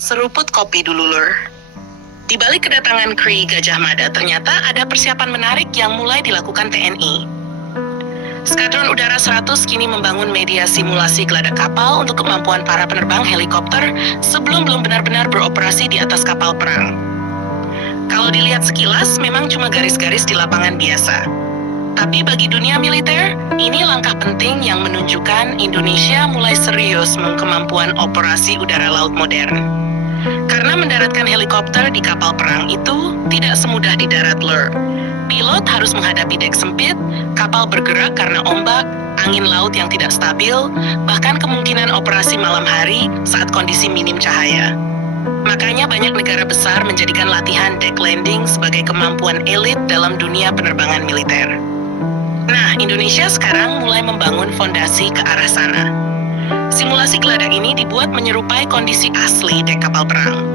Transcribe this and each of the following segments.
Seruput kopi dulu, Lur. Di balik kedatangan Kree Gajah Mada, ternyata ada persiapan menarik yang mulai dilakukan TNI. Skadron Udara 100 kini membangun media simulasi geladak kapal untuk kemampuan para penerbang helikopter sebelum belum benar-benar beroperasi di atas kapal perang. Kalau dilihat sekilas, memang cuma garis-garis di lapangan biasa. Tapi bagi dunia militer, ini langkah penting yang menunjukkan Indonesia mulai serius kemampuan operasi udara laut modern. Karena mendaratkan helikopter di kapal perang itu tidak semudah di darat, Lur. Pilot harus menghadapi dek sempit, kapal bergerak karena ombak, angin laut yang tidak stabil, bahkan kemungkinan operasi malam hari saat kondisi minim cahaya. Makanya banyak negara besar menjadikan latihan deck landing sebagai kemampuan elit dalam dunia penerbangan militer. Nah, Indonesia sekarang mulai membangun fondasi ke arah sana. Simulasi geladak ini dibuat menyerupai kondisi asli dek kapal perang.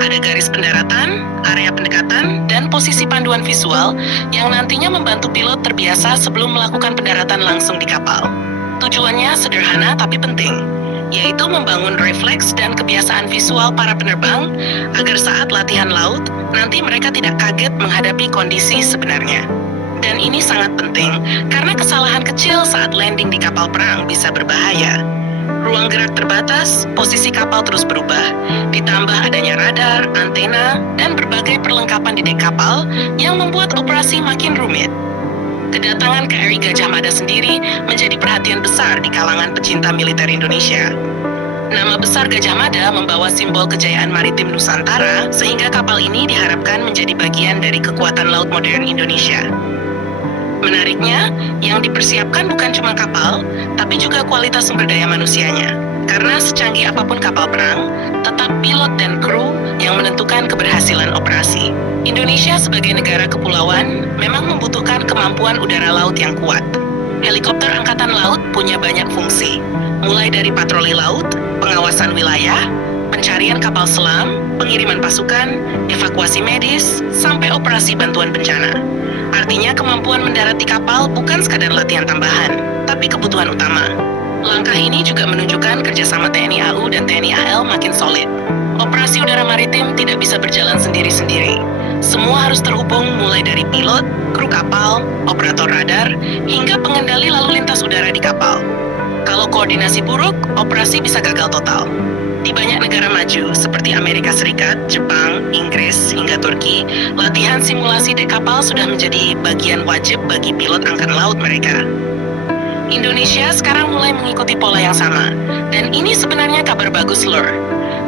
Ada garis pendaratan, area pendekatan, dan posisi panduan visual yang nantinya membantu pilot terbiasa sebelum melakukan pendaratan langsung di kapal. Tujuannya sederhana tapi penting, yaitu membangun refleks dan kebiasaan visual para penerbang agar saat latihan laut, nanti mereka tidak kaget menghadapi kondisi sebenarnya. Dan ini sangat penting, karena kesalahan kecil saat landing di kapal perang bisa berbahaya. Ruang gerak terbatas, posisi kapal terus berubah, ditambah adanya radar, antena, dan berbagai perlengkapan di dek kapal yang membuat operasi makin rumit. Kedatangan KRI Gajah Mada sendiri menjadi perhatian besar di kalangan pecinta militer Indonesia. Nama besar Gajah Mada membawa simbol kejayaan maritim Nusantara, sehingga kapal ini diharapkan menjadi bagian dari kekuatan laut modern Indonesia. Menariknya, yang dipersiapkan bukan cuma kapal, tapi juga kualitas sumber daya manusianya. Karena secanggih apapun kapal perang, tetap pilot dan kru yang menentukan keberhasilan operasi. Indonesia sebagai negara kepulauan memang membutuhkan kemampuan udara laut yang kuat. Helikopter Angkatan Laut punya banyak fungsi, mulai dari patroli laut, pengawasan wilayah, pencarian kapal selam, pengiriman pasukan, evakuasi medis, sampai operasi bantuan bencana. Artinya kemampuan mendarat di kapal bukan sekadar latihan tambahan, tapi kebutuhan utama. Langkah ini juga menunjukkan kerjasama TNI AU dan TNI AL makin solid. Operasi udara maritim tidak bisa berjalan sendiri-sendiri. Semua harus terhubung mulai dari pilot, kru kapal, operator radar, hingga pengendali lalu lintas udara di kapal. Kalau koordinasi buruk, operasi bisa gagal total. Di banyak negara maju, seperti Amerika Serikat, Jepang, Inggris, hingga Turki, latihan simulasi dek kapal sudah menjadi bagian wajib bagi pilot angkatan laut mereka. Indonesia sekarang mulai mengikuti pola yang sama, dan ini sebenarnya kabar bagus, Lur.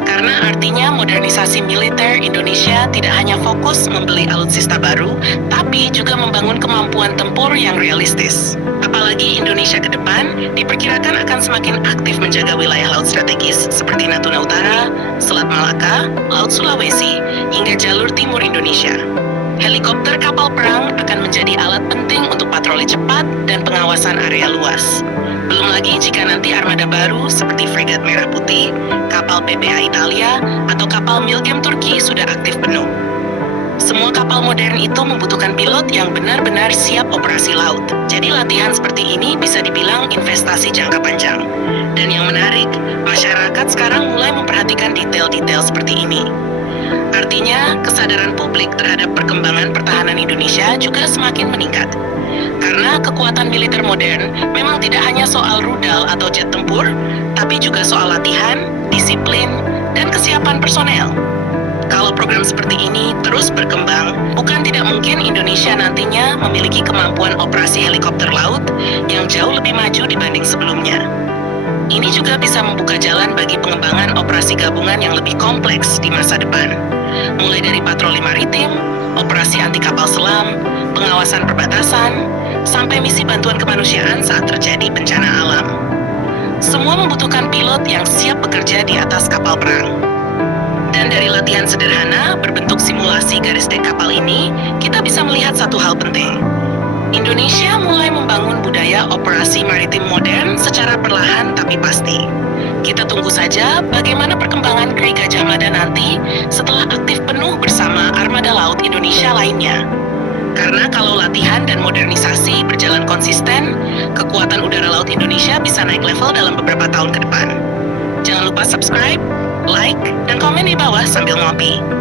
Karena artinya modernisasi militer Indonesia tidak hanya fokus membeli alutsista baru, tapi juga membangun kemampuan tempur yang realistis. Apalagi Indonesia ke depan diperkirakan akan semakin aktif menjaga wilayah laut strategis seperti Natuna Utara, Selat Malaka, Laut Sulawesi, hingga jalur timur Indonesia. Helikopter kapal perang akan menjadi alat penting untuk patroli cepat dan pengawasan area luas. Belum lagi jika nanti armada baru seperti fregat Merah Putih, kapal PPA Italia, atau kapal Milgem Turki sudah aktif penuh. Semua kapal modern itu membutuhkan pilot yang benar-benar siap operasi laut. Jadi latihan seperti ini bisa dibilang investasi jangka panjang. Dan yang menarik, masyarakat sekarang mulai memperhatikan detail-detail seperti ini. Artinya, kesadaran publik terhadap perkembangan pertahanan Indonesia juga semakin meningkat. Karena kekuatan militer modern memang tidak hanya soal rudal atau jet tempur, tapi juga soal latihan, disiplin, dan kesiapan personel. Kalau program seperti ini terus berkembang, bukan tidak mungkin Indonesia nantinya memiliki kemampuan operasi helikopter laut yang jauh lebih maju dibanding sebelumnya. Ini juga bisa membuka jalan bagi pengembangan operasi gabungan yang lebih kompleks di masa depan. Mulai dari patroli maritim, operasi anti kapal selam, pengawasan perbatasan, sampai misi bantuan kemanusiaan saat terjadi bencana alam. Semua membutuhkan pilot yang siap bekerja di atas kapal perang. Dan dari latihan sederhana berbentuk simulasi garis dek kapal ini, kita bisa melihat satu hal penting. Indonesia mulai membangun budaya operasi maritim modern secara perlahan tapi pasti. Kita tunggu saja bagaimana perkembangan KRI Gajah Mada nanti setelah aktif penuh bersama armada laut Indonesia lainnya. Karena kalau latihan dan modernisasi berjalan konsisten, kekuatan udara laut Indonesia bisa naik level dalam beberapa tahun ke depan. Jangan lupa subscribe, like, dan komen di bawah sambil ngopi.